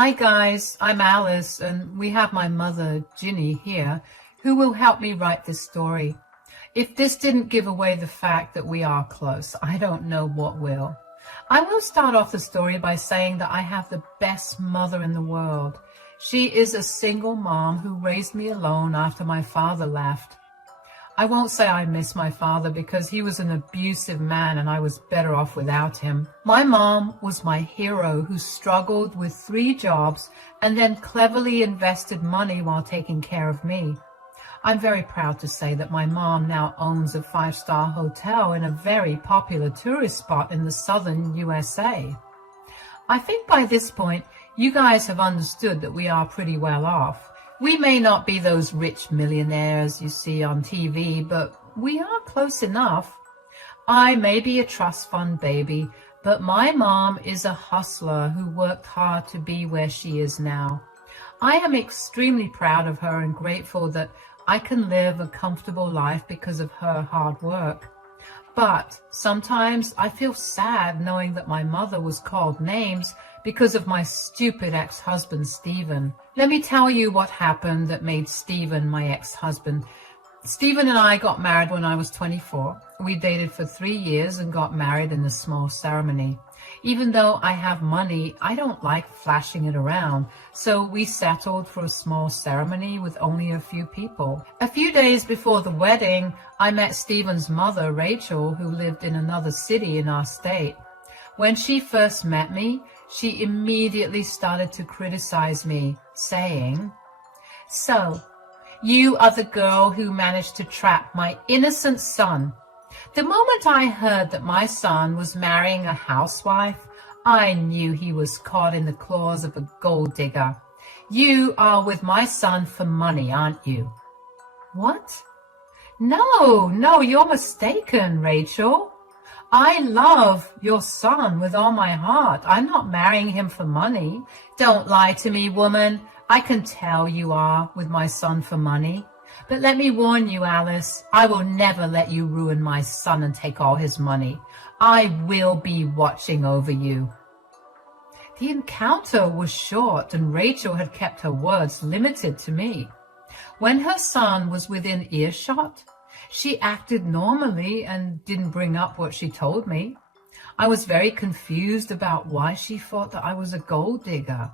Hi guys, I'm Alice and we have my mother Ginny here who will help me write this story. If this didn't give away the fact that we are close, I don't know what will. I will start off the story by saying that I have the best mother in the world. She is a single mom who raised me alone after my father left. I won't say I miss my father because he was an abusive man and I was better off without him. My mom was my hero who struggled with 3 jobs and then cleverly invested money while taking care of me. I'm very proud to say that my mom now owns a 5-star hotel in a very popular tourist spot in the southern USA. I think by this point, you guys have understood that we are pretty well off. We may not be those rich millionaires you see on TV, but we are close enough. I may be a trust fund baby, but my mom is a hustler who worked hard to be where she is now. I am extremely proud of her and grateful that I can live a comfortable life because of her hard work. But sometimes I feel sad knowing that my mother was called names because of my stupid ex-husband, Stephen. Let me tell you what happened that made Stephen my ex-husband. Stephen and I got married when I was 24. We dated for 3 years and got married in a small ceremony. Even though I have money, I don't like flashing it around, so we settled for a small ceremony with only a few people. A few days before the wedding, I met Stephen's mother, Rachel, who lived in another city in our state. When she first met me, she immediately started to criticize me, saying, "So, you are the girl who managed to trap my innocent son." The moment I heard that my son was marrying a housewife, I knew he was caught in the claws of a gold digger. "You are with my son for money, aren't you?" "What? No, you're mistaken, Rachel. I love your son with all my heart. I'm not marrying him for money." "Don't lie to me, woman. I can tell you are with my son for money. But let me warn you, Alice, I will never let you ruin my son and take all his money. I will be watching over you." The encounter was short and Rachel had kept her words limited to me. When her son was within earshot, she acted normally and didn't bring up what she told me. I was very confused about why she thought that I was a gold digger.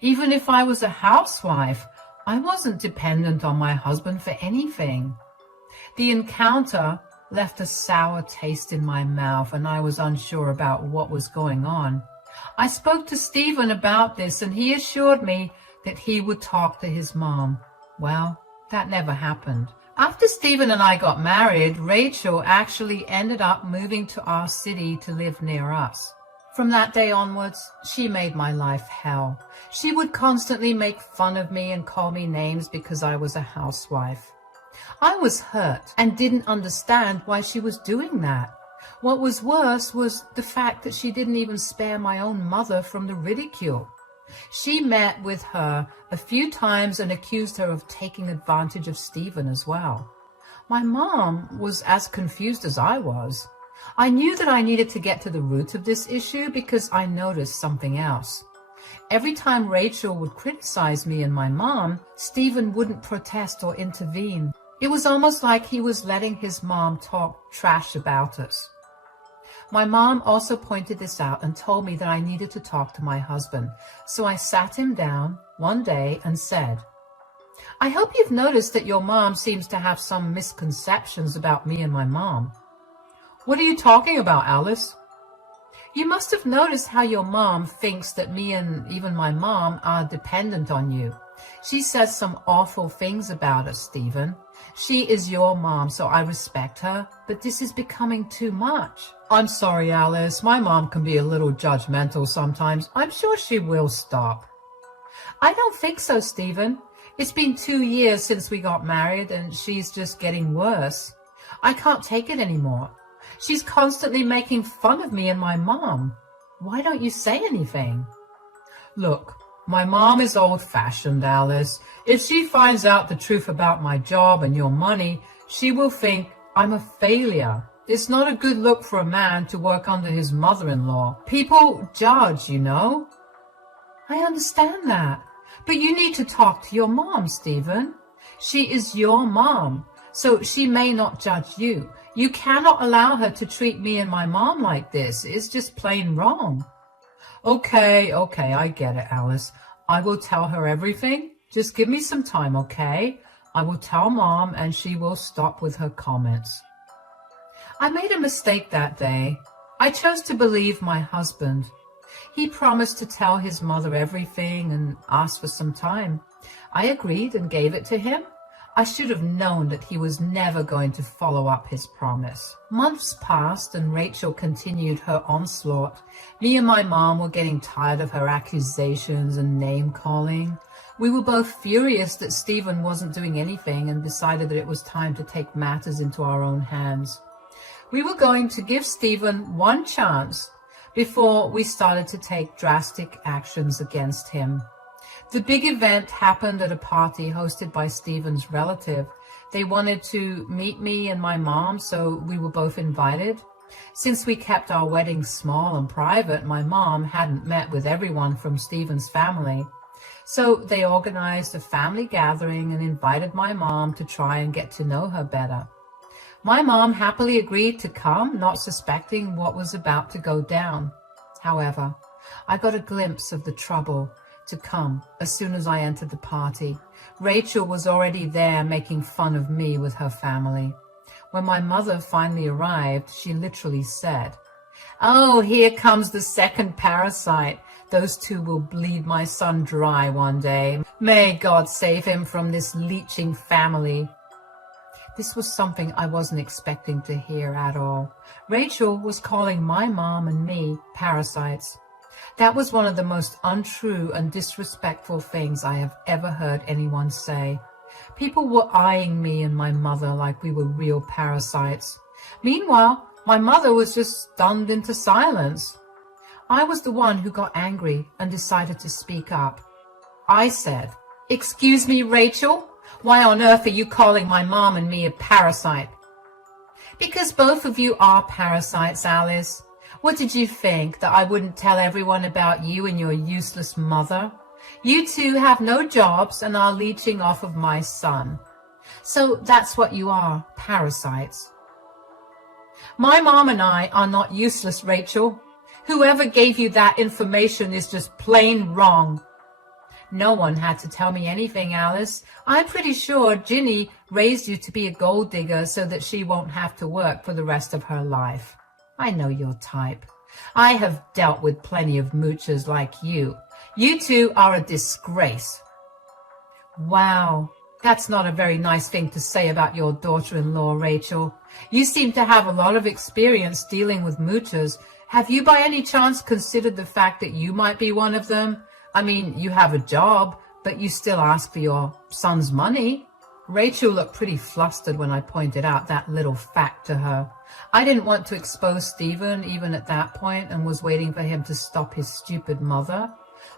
Even if I was a housewife, I wasn't dependent on my husband for anything. The encounter left a sour taste in my mouth and I was unsure about what was going on. I spoke to Stephen about this and he assured me that he would talk to his mom. Well, that never happened. After Stephen and I got married, Rachel actually ended up moving to our city to live near us. From that day onwards, she made my life hell. She would constantly make fun of me and call me names because I was a housewife. I was hurt and didn't understand why she was doing that. What was worse was the fact that she didn't even spare my own mother from the ridicule. She met with her a few times and accused her of taking advantage of Stephen as well. My mom was as confused as I was. I knew that I needed to get to the root of this issue because I noticed something else. Every time Rachel would criticize me and my mom, Stephen wouldn't protest or intervene. It was almost like he was letting his mom talk trash about us. My mom also pointed this out and told me that I needed to talk to my husband. So I sat him down one day and said, "I hope you've noticed that your mom seems to have some misconceptions about me and my mom." "What are you talking about, Alice?" "You must have noticed how your mom thinks that me and even my mom are dependent on you. She says some awful things about us, Stephen. She is your mom, so I respect her, but this is becoming too much." "I'm sorry, Alice. My mom can be a little judgmental sometimes. I'm sure she will stop." "I don't think so, Stephen. It's been 2 years since we got married and she's just getting worse. I can't take it anymore. She's constantly making fun of me and my mom. Why don't you say anything?" "Look, my mom is old-fashioned, Alice. If she finds out the truth about my job and your money, she will think I'm a failure. It's not a good look for a man to work under his mother-in-law. People judge, you know." I understand that, but you need to talk to your mom, Stephen. She is your mom, so she may not judge you. You cannot allow her to treat me and my mom like this. It's just plain wrong. Okay, I get it, Alice. I will tell her everything. Just give me some time, okay? I will tell Mom and she will stop with her comments. I made a mistake that day. I chose to believe my husband. He promised to tell his mother everything and asked for some time. I agreed and gave it to him. I should have known that he was never going to follow up his promise. Months passed and Rachel continued her onslaught. Me and my mom were getting tired of her accusations and name-calling. We were both furious that Stephen wasn't doing anything and decided that it was time to take matters into our own hands. We were going to give Stephen one chance before we started to take drastic actions against him. The big event happened at a party hosted by Stephen's relative. They wanted to meet me and my mom, so we were both invited. Since we kept our wedding small and private, my mom hadn't met with everyone from Stephen's family. So they organized a family gathering and invited my mom to try and get to know her better. My mom happily agreed to come, not suspecting what was about to go down. However, I got a glimpse of the trouble to come as soon as I entered the party. Rachel was already there making fun of me with her family. When my mother finally arrived, she literally said, "Oh, here comes the second parasite. Those two will bleed my son dry one day. May God save him from this leeching family." This was something I wasn't expecting to hear at all. Rachel was calling my mom and me parasites. That was one of the most untrue and disrespectful things I have ever heard anyone say. People were eyeing me and my mother like we were real parasites. Meanwhile, my mother was just stunned into silence. I was the one who got angry and decided to speak up. I said, "Excuse me, Rachel? Why on earth are you calling my mom and me a parasite?" "Because both of you are parasites, Alice. What did you think, that I wouldn't tell everyone about you and your useless mother? You two have no jobs and are leeching off of my son. So that's what you are, parasites." "My mom and I are not useless, Rachel. Whoever gave you that information is just plain wrong." "No one had to tell me anything, Alice. I'm pretty sure Ginny raised you to be a gold digger so that she won't have to work for the rest of her life. I know your type. I have dealt with plenty of moochers like you. You two are a disgrace." Wow, that's not a very nice thing to say about your daughter-in-law, Rachel. You seem to have a lot of experience dealing with moochers. Have you by any chance considered the fact that you might be one of them? I mean, you have a job, but you still ask for your son's money. Rachel looked pretty flustered when I pointed out that little fact to her. I didn't want to expose Stephen even at that point and was waiting for him to stop his stupid mother.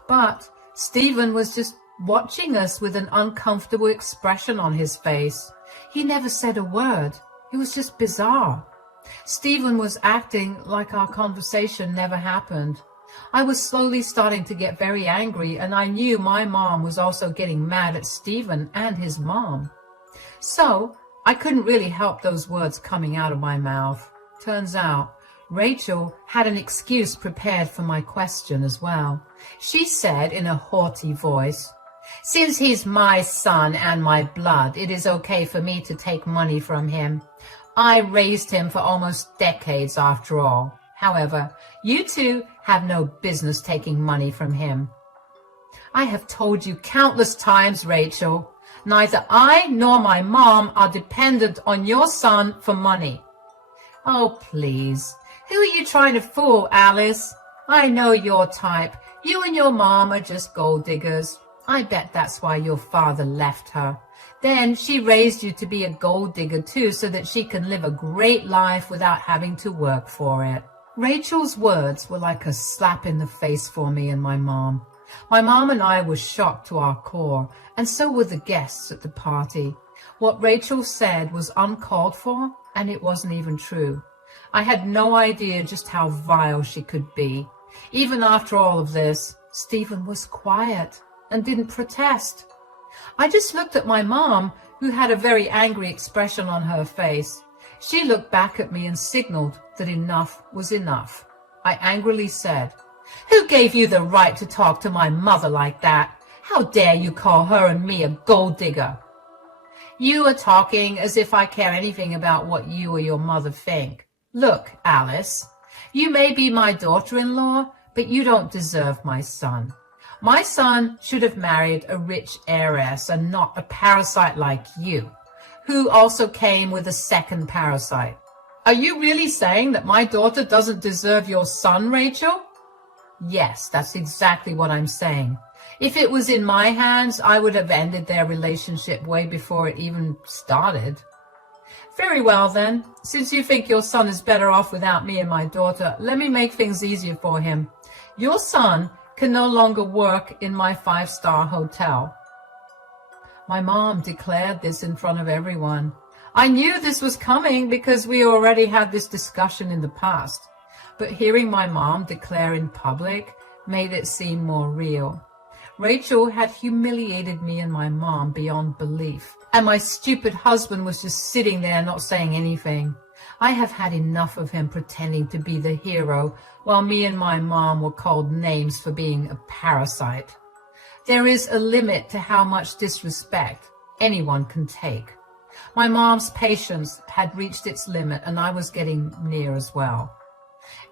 But Stephen was just watching us with an uncomfortable expression on his face. He never said a word. It was just bizarre. Stephen was acting like our conversation never happened. I was slowly starting to get very angry, and I knew my mom was also getting mad at Stephen and his mom. So I couldn't really help those words coming out of my mouth. Turns out Rachel had an excuse prepared for my question as well. She said in a haughty voice, "Since he's my son and my blood, it is okay for me to take money from him. I raised him for almost decades after all. However, you two have no business taking money from him." "I have told you countless times, Rachel, neither I nor my mom are dependent on your son for money." "Oh, please. Who are you trying to fool, Alice? I know your type. You and your mom are just gold diggers. I bet that's why your father left her. Then she raised you to be a gold digger too, so that she can live a great life without having to work for it." Rachel's words were like a slap in the face for me and my mom. My mom and I were shocked to our core, and so were the guests at the party. What Rachel said was uncalled for, and it wasn't even true. I had no idea just how vile she could be. Even after all of this, Stephen was quiet and didn't protest. I just looked at my mom, who had a very angry expression on her face. She looked back at me and signaled that enough was enough. I angrily said, "Who gave you the right to talk to my mother like that? How dare you call her and me a gold digger?" "You are talking as if I care anything about what you or your mother think. Look, Alice, you may be my daughter-in-law, but you don't deserve my son. My son should have married a rich heiress and not a parasite like you, who also came with a second parasite." "Are you really saying that my daughter doesn't deserve your son, Rachel?" "Yes, that's exactly what I'm saying. If it was in my hands, I would have ended their relationship way before it even started." "Very well then, since you think your son is better off without me and my daughter, let me make things easier for him. Your son can no longer work in my 5-star hotel." My mom declared this in front of everyone. I knew this was coming because we already had this discussion in the past, but hearing my mom declare in public made it seem more real. Rachel had humiliated me and my mom beyond belief, and my stupid husband was just sitting there not saying anything. I have had enough of him pretending to be the hero while me and my mom were called names for being a parasite. There is a limit to how much disrespect anyone can take. My mom's patience had reached its limit, and I was getting near as well.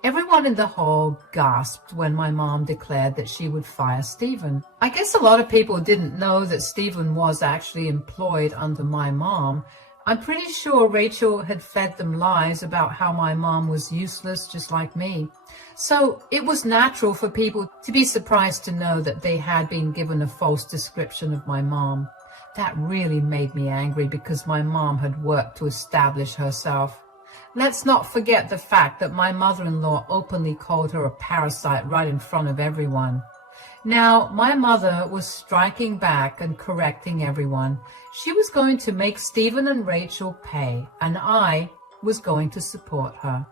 Everyone in the hall gasped when my mom declared that she would fire Stephen. I guess a lot of people didn't know that Stephen was actually employed under my mom. I'm pretty sure Rachel had fed them lies about how my mom was useless just like me. So it was natural for people to be surprised to know that they had been given a false description of my mom. That really made me angry because my mom had worked to establish herself. Let's not forget the fact that my mother-in-law openly called her a parasite right in front of everyone. Now, my mother was striking back and correcting everyone. She was going to make Stephen and Rachel pay, and I was going to support her.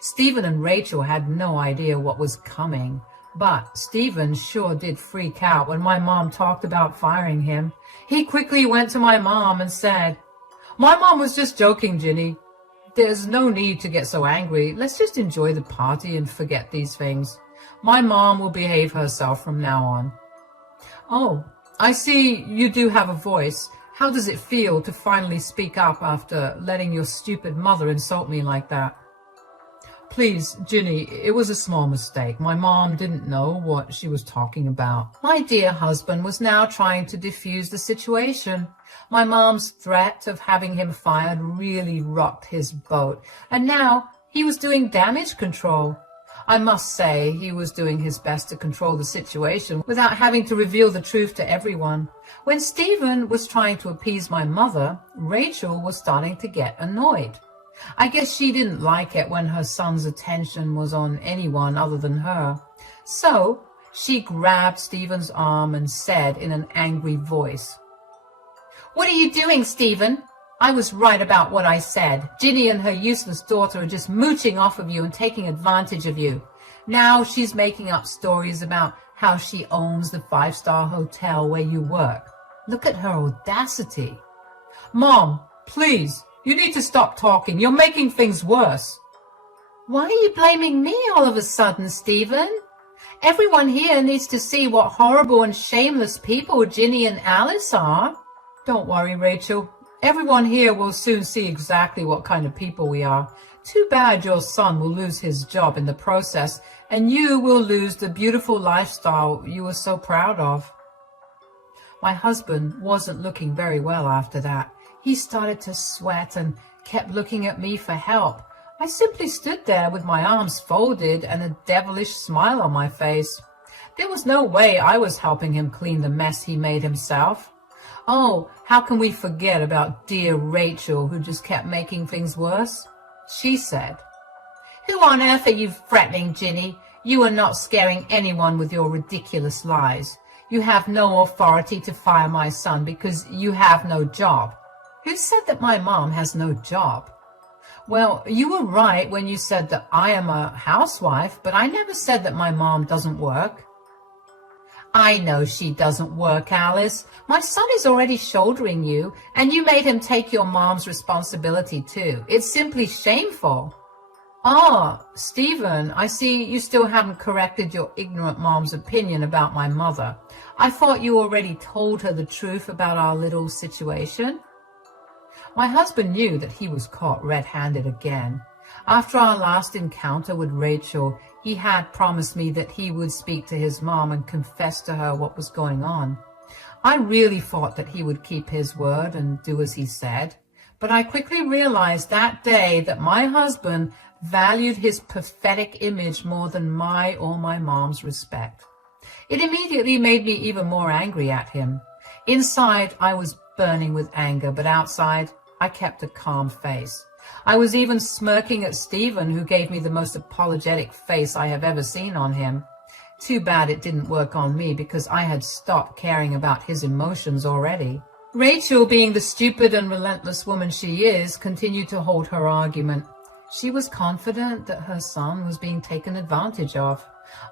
Stephen and Rachel had no idea what was coming, but Stephen sure did freak out when my mom talked about firing him. He quickly went to my mom and said, "My mom was just joking, Ginny. There's no need to get so angry. Let's just enjoy the party and forget these things. My mom will behave herself from now on." "Oh, I see you do have a voice. How does it feel to finally speak up after letting your stupid mother insult me like that?" "Please, Ginny, it was a small mistake. My mom didn't know what she was talking about." My dear husband was now trying to defuse the situation. My mom's threat of having him fired really rocked his boat, and now he was doing damage control. I must say he was doing his best to control the situation without having to reveal the truth to everyone. When Stephen was trying to appease my mother, Rachel was starting to get annoyed. I guess she didn't like it when her son's attention was on anyone other than her. So she grabbed Stephen's arm and said in an angry voice, "What are you doing, Stephen? I was right about what I said. Ginny and her useless daughter are just mooching off of you and taking advantage of you. Now she's making up stories about how she owns the 5-star hotel where you work. Look at her audacity." "Mom, please, you need to stop talking. You're making things worse." "Why are you blaming me all of a sudden, Stephen? Everyone here needs to see what horrible and shameless people Ginny and Alice are." "Don't worry, Rachel. Everyone here will soon see exactly what kind of people we are. Too bad your son will lose his job in the process, and you will lose the beautiful lifestyle you were so proud of." My husband wasn't looking very well after that. He started to sweat and kept looking at me for help. I simply stood there with my arms folded and a devilish smile on my face. There was no way I was helping him clean the mess he made himself. Oh, how can we forget about dear Rachel, who just kept making things worse? She said, "Who on earth are you threatening, Ginny? You are not scaring anyone with your ridiculous lies. You have no authority to fire my son because you have no job." "Who said that my mom has no job?" "Well, you were right when you said that I am a housewife, but I never said that my mom doesn't work." I know she doesn't work, Alice. My son is already shouldering you, and you made him take your mom's responsibility too. It's simply shameful. Ah, Stephen, I see you still haven't corrected your ignorant mom's opinion about my mother. I thought you already told her the truth about our little situation. My husband knew that he was caught red-handed again. After our last encounter with Rachel, he had promised me that he would speak to his mom and confess to her what was going on. I really thought that he would keep his word and do as he said, but I quickly realized that day that my husband valued his pathetic image more than my or my mom's respect. It immediately made me even more angry at him. Inside, I was burning with anger, but outside, I kept a calm face. I was even smirking at Stephen, who gave me the most apologetic face I have ever seen on him. Too bad it didn't work on me, because I had stopped caring about his emotions already. Rachel, being the stupid and relentless woman she is, continued to hold her argument. She was confident that her son was being taken advantage of.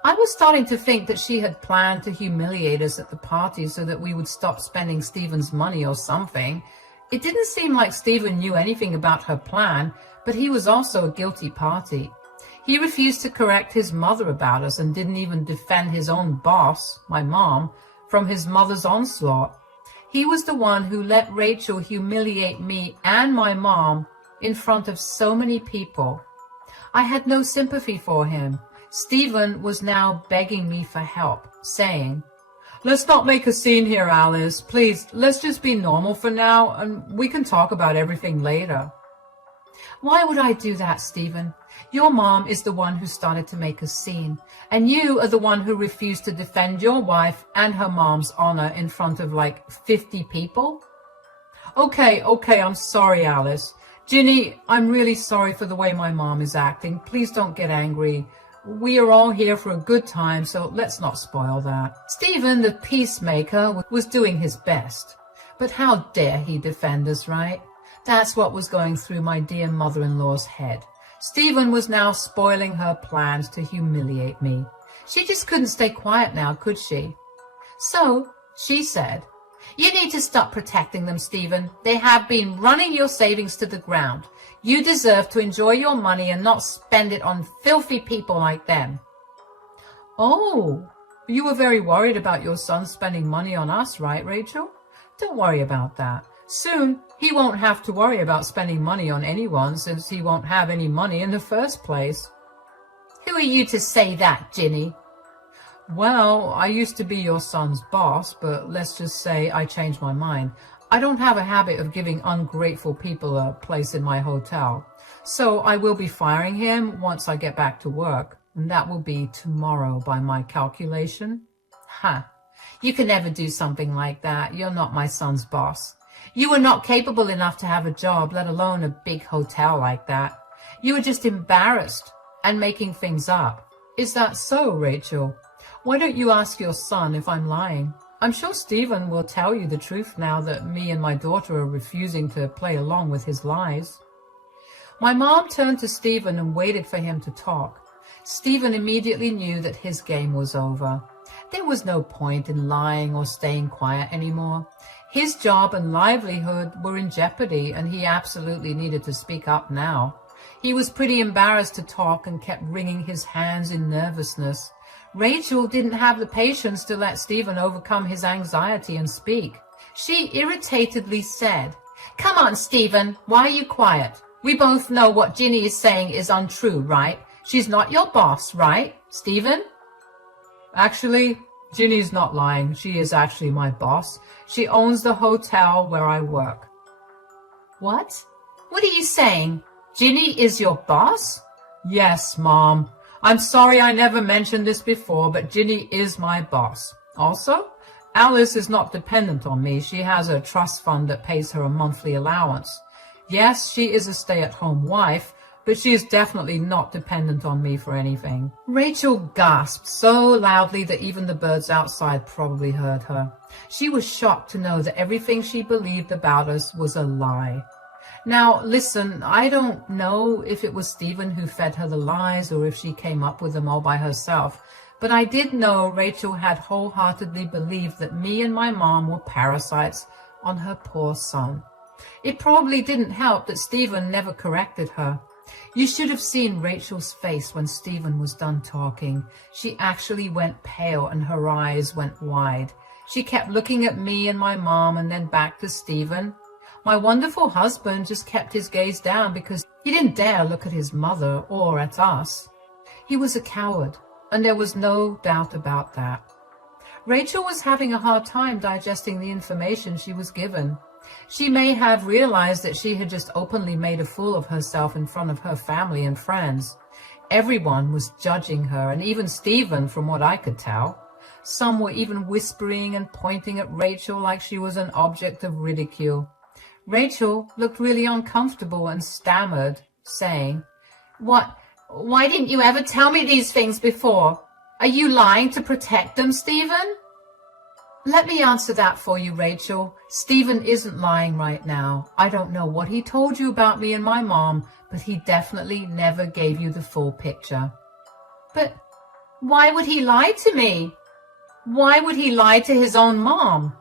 I was starting to think that she had planned to humiliate us at the party so that we would stop spending Stephen's money or something. It didn't seem like Stephen knew anything about her plan, but he was also a guilty party. He refused to correct his mother about us and didn't even defend his own boss, my mom, from his mother's onslaught. He was the one who let Rachel humiliate me and my mom in front of so many people. I had no sympathy for him. Stephen was now begging me for help, saying, "Let's not make a scene here, Alice. Please, let's just be normal for now, and we can talk about everything later." Why would I do that, Stephen? Your mom is the one who started to make a scene, and you are the one who refused to defend your wife and her mom's honor in front of like 50 people. Okay, I'm sorry, Alice. Ginny, I'm really sorry for the way my mom is acting. Please don't get angry. We are all here for a good time, so let's not spoil that. Stephen, the peacemaker, was doing his best. But how dare he defend us, right? That's what was going through my dear mother-in-law's head. Stephen was now spoiling her plans to humiliate me. She just couldn't stay quiet now, could she? So, she said, "You need to stop protecting them, Stephen. They have been running your savings to the ground. You deserve to enjoy your money and not spend it on filthy people like them." Oh, you were very worried about your son spending money on us, right, Rachel? Don't worry about that. Soon, he won't have to worry about spending money on anyone, since he won't have any money in the first place. Who are you to say that, Ginny? Well, I used to be your son's boss, but let's just say I changed my mind. I don't have a habit of giving ungrateful people a place in my hotel. So I will be firing him once I get back to work, and that will be tomorrow by my calculation. Ha! You can never do something like that. You're not my son's boss. You were not capable enough to have a job, let alone a big hotel like that. You were just embarrassed and making things up. Is that so, Rachel? Why don't you ask your son if I'm lying? I'm sure Stephen will tell you the truth now that me and my daughter are refusing to play along with his lies. My mom turned to Stephen and waited for him to talk. Stephen immediately knew that his game was over. There was no point in lying or staying quiet anymore. His job and livelihood were in jeopardy, and he absolutely needed to speak up now. He was pretty embarrassed to talk and kept wringing his hands in nervousness. Rachel didn't have the patience to let Stephen overcome his anxiety and speak. She irritatedly said, "Come on, Stephen, why are you quiet? We both know what Ginny is saying is untrue, right? She's not your boss, right, Stephen?" Actually, Ginny's not lying. She is actually my boss. She owns the hotel where I work. What? What are you saying? Ginny is your boss? Yes, Mom. I'm sorry I never mentioned this before, but Ginny is my boss. Also, Alice is not dependent on me. She has a trust fund that pays her a monthly allowance. Yes, she is a stay-at-home wife, but she is definitely not dependent on me for anything. Rachel gasped so loudly that even the birds outside probably heard her. She was shocked to know that everything she believed about us was a lie. Now, listen, I don't know if it was Stephen who fed her the lies or if she came up with them all by herself, But I did know Rachel had wholeheartedly believed that me and my mom were parasites on her poor son. It probably didn't help that Stephen never corrected her. You should have seen Rachel's face when Stephen was done talking. She actually went pale and her eyes went wide. She kept looking at me and my mom and then back to Stephen. My wonderful husband just kept his gaze down because he didn't dare look at his mother or at us. He was a coward, and there was no doubt about that. Rachel was having a hard time digesting the information she was given. She may have realized that she had just openly made a fool of herself in front of her family and friends. Everyone was judging her, and even Stephen, from what I could tell. Some were even whispering and pointing at Rachel like she was an object of ridicule. Rachel looked really uncomfortable and stammered, saying, Why didn't you ever tell me these things before? Are you lying to protect them, Stephen? Let me answer that for you, Rachel. Stephen isn't lying right now. I don't know what he told you about me and my mom, but he definitely never gave you the full picture. But why would he lie to me? Why would he lie to his own mom?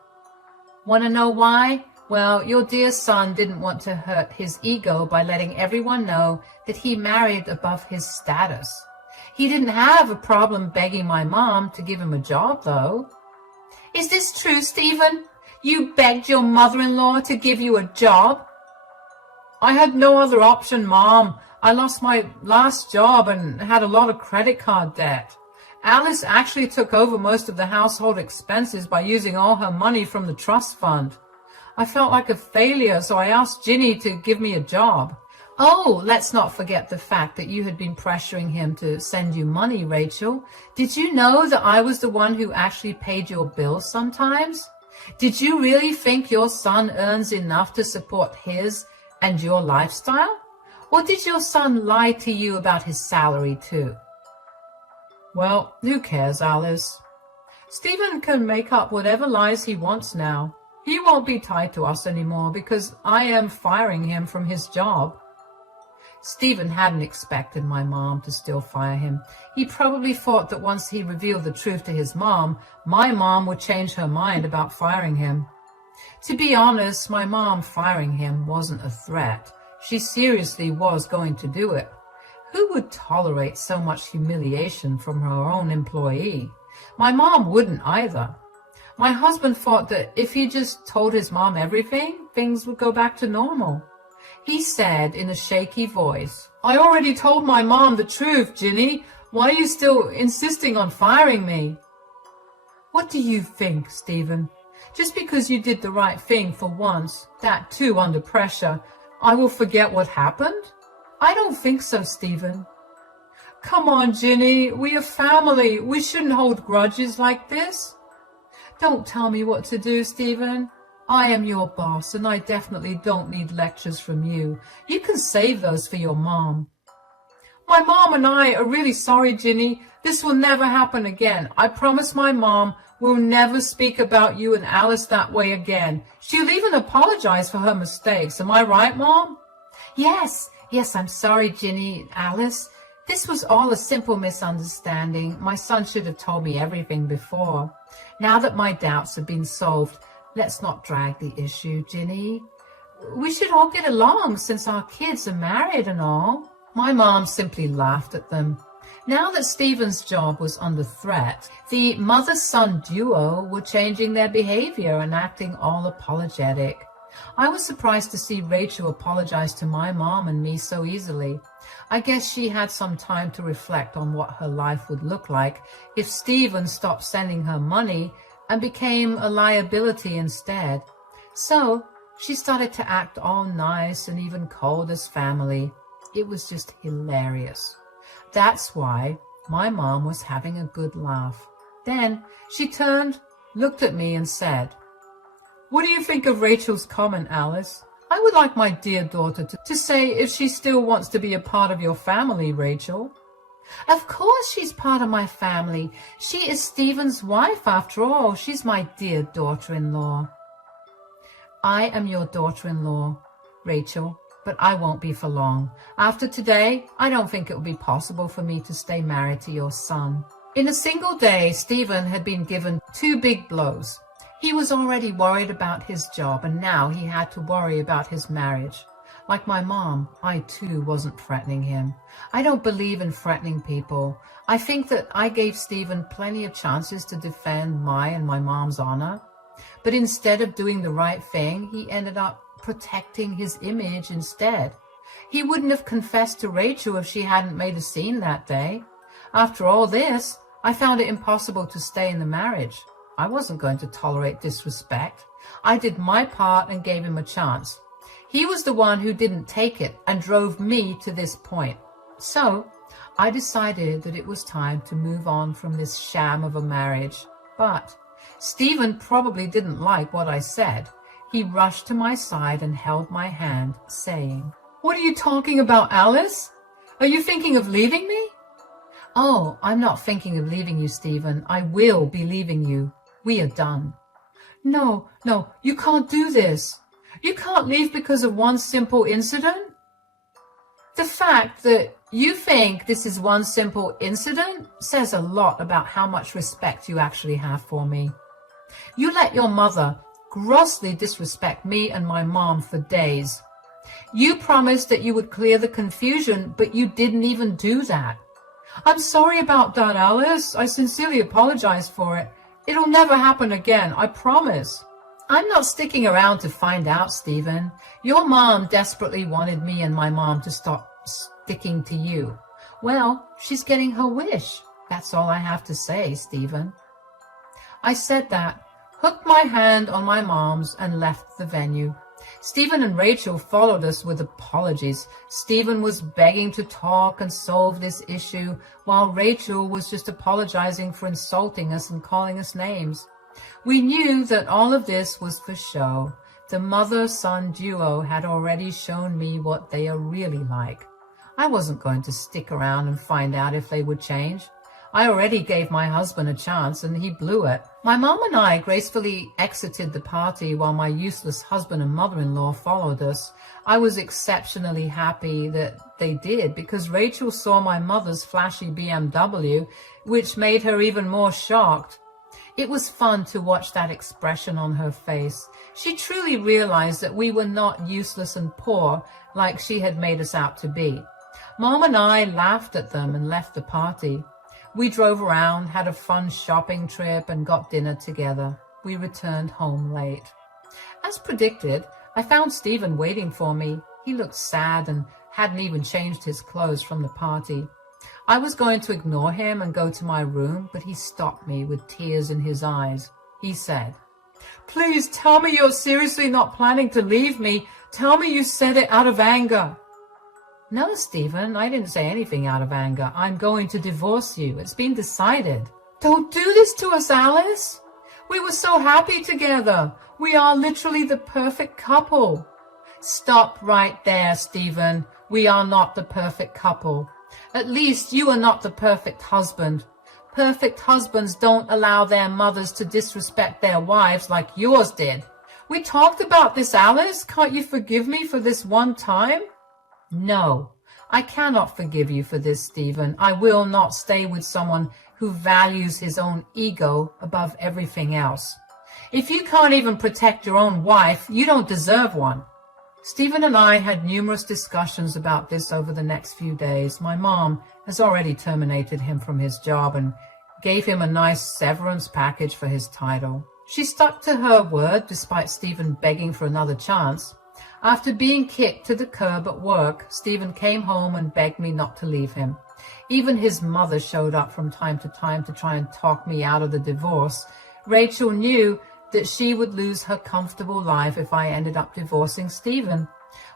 Want to know why? Well, your dear son didn't want to hurt his ego by letting everyone know that he married above his status. He didn't have a problem begging my mom to give him a job, though. Is this true, Stephen? You begged your mother-in-law to give you a job? I had no other option, Mom. I lost my last job and had a lot of credit card debt. Alice actually took over most of the household expenses by using all her money from the trust fund. I felt like a failure, so I asked Ginny to give me a job. Oh, let's not forget the fact that you had been pressuring him to send you money, Rachel. Did you know that I was the one who actually paid your bills sometimes? Did you really think your son earns enough to support his and your lifestyle? Or did your son lie to you about his salary too? Well, who cares, Alice? Stephen can make up whatever lies he wants now. He won't be tied to us anymore because I am firing him from his job. Stephen hadn't expected my mom to still fire him. He probably thought that once he revealed the truth to his mom, my mom would change her mind about firing him. To be honest, my mom firing him wasn't a threat. She seriously was going to do it. Who would tolerate so much humiliation from her own employee? My mom wouldn't either. My husband thought that if he just told his mom everything, things would go back to normal. He said in a shaky voice, I already told my mom the truth, Ginny. Why are you still insisting on firing me? What do you think, Stephen? Just because you did the right thing for once, that too under pressure, I will forget what happened? I don't think so, Stephen. Come on, Ginny. We are family. We shouldn't hold grudges like this. Don't tell me what to do, Stephen. I am your boss, and I definitely don't need lectures from you. You can save those for your mom. My mom and I are really sorry, Ginny. This will never happen again. I promise my mom will never speak about you and Alice that way again. She'll even apologize for her mistakes. Am I right, Mom? Yes, I'm sorry, Ginny, Alice. This was all a simple misunderstanding. My son should have told me everything before. Now that my doubts have been solved, let's not drag the issue, Ginny. We should all get along since our kids are married and all. My mom simply laughed at them. Now that Stephen's job was under threat, the mother-son duo were changing their behavior and acting all apologetic. I was surprised to see Rachel apologize to my mom and me so easily. I guess she had some time to reflect on what her life would look like if Stephen stopped sending her money and became a liability instead. So she started to act all nice and even cold as family. It was just hilarious. That's why my mom was having a good laugh. Then she turned, looked at me and said, What do you think of Rachel's comment, Alice? I would like my dear daughter to say if she still wants to be a part of your family, Rachel. Of course she's part of my family. She is Stephen's wife after all. She's my dear daughter-in-law. I am your daughter-in-law, Rachel, but I won't be for long. After today, I don't think it will be possible for me to stay married to your son. In a single day, Stephen had been given 2 big blows. He was already worried about his job, and now he had to worry about his marriage. Like my mom, I too wasn't threatening him. I don't believe in threatening people. I think that I gave Stephen plenty of chances to defend my and my mom's honor. But instead of doing the right thing, he ended up protecting his image instead. He wouldn't have confessed to Rachel if she hadn't made a scene that day. After all this, I found it impossible to stay in the marriage. I wasn't going to tolerate disrespect. I did my part and gave him a chance. He was the one who didn't take it and drove me to this point. So I decided that it was time to move on from this sham of a marriage. But Stephen probably didn't like what I said. He rushed to my side and held my hand, saying, "What are you talking about, Alice? Are you thinking of leaving me?" "Oh, I'm not thinking of leaving you, Stephen. I will be leaving you. We are done." No, you can't do this. You can't leave because of one simple incident." The fact that you think this is one simple incident says a lot about how much respect you actually have for me. You let your mother grossly disrespect me and my mom for days. You promised that you would clear the confusion, but you didn't even do that. "I'm sorry about that, Alice. I sincerely apologize for it. It'll never happen again, I promise." "I'm not sticking around to find out, Stephen. Your mom desperately wanted me and my mom to stop sticking to you. Well, she's getting her wish. That's all I have to say, Stephen." I said that, hooked my hand on my mom's, and left the venue. Stephen and Rachel followed us with apologies. Stephen was begging to talk and solve this issue, while Rachel was just apologizing for insulting us and calling us names. We knew that all of this was for show. The mother-son duo had already shown me what they are really like. I wasn't going to stick around and find out if they would change. I already gave my husband a chance, and he blew it. My mom and I gracefully exited the party while my useless husband and mother-in-law followed us. I was exceptionally happy that they did, because Rachel saw my mother's flashy BMW, which made her even more shocked. It was fun to watch that expression on her face. She truly realized that we were not useless and poor like she had made us out to be. Mom and I laughed at them and left the party. We drove around, had a fun shopping trip, and got dinner together. We returned home late. As predicted, I found Stephen waiting for me. He looked sad and hadn't even changed his clothes from the party. I was going to ignore him and go to my room, but he stopped me with tears in his eyes. He said, "Please tell me you're seriously not planning to leave me. Tell me you said it out of anger." "No, Stephen, I didn't say anything out of anger. I'm going to divorce you. It's been decided." "Don't do this to us, Alice. We were so happy together. We are literally the perfect couple." "Stop right there, Stephen. We are not the perfect couple. At least you are not the perfect husband. Perfect husbands don't allow their mothers to disrespect their wives like yours did. We talked about this, Alice. Can't you forgive me for this one time?" "No, I cannot forgive you for this, Stephen. I will not stay with someone who values his own ego above everything else. If you can't even protect your own wife, you don't deserve one." Stephen and I had numerous discussions about this over the next few days. My mom has already terminated him from his job and gave him a nice severance package for his title. She stuck to her word despite Stephen begging for another chance. After being kicked to the curb at work, Stephen came home and begged me not to leave him. Even his mother showed up from time to time to try and talk me out of the divorce. Rachel knew that she would lose her comfortable life if I ended up divorcing Stephen.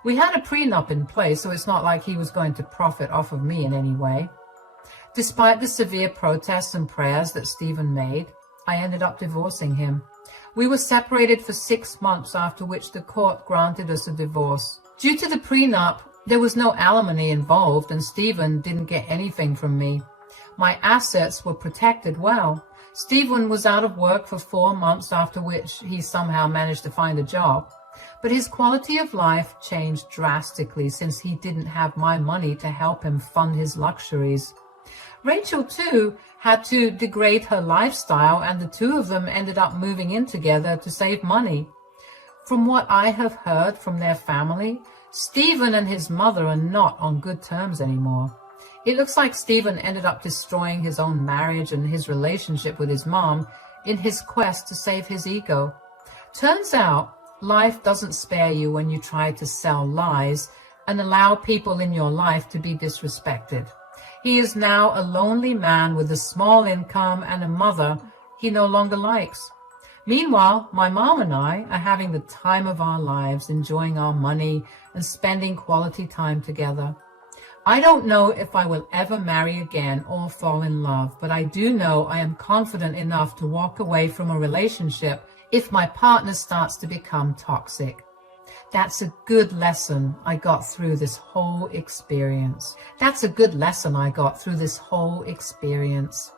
We had a prenup in place, so it's not like he was going to profit off of me in any way. Despite the severe protests and prayers that Stephen made, I ended up divorcing him. We were separated for 6 months, after which the court granted us a divorce. Due to the prenup, there was no alimony involved, and Stephen didn't get anything from me. My assets were protected well. Stephen was out of work for 4 months, after which he somehow managed to find a job. But his quality of life changed drastically since he didn't have my money to help him fund his luxuries. Rachel, too, had to degrade her lifestyle, and the two of them ended up moving in together to save money. From what I have heard from their family, Stephen and his mother are not on good terms anymore. It looks like Stephen ended up destroying his own marriage and his relationship with his mom in his quest to save his ego. Turns out, life doesn't spare you when you try to sell lies and allow people in your life to be disrespected. He is now a lonely man with a small income and a mother he no longer likes. Meanwhile, my mom and I are having the time of our lives, enjoying our money and spending quality time together. I don't know if I will ever marry again or fall in love, but I do know I am confident enough to walk away from a relationship if my partner starts to become toxic. That's a good lesson I got through this whole experience.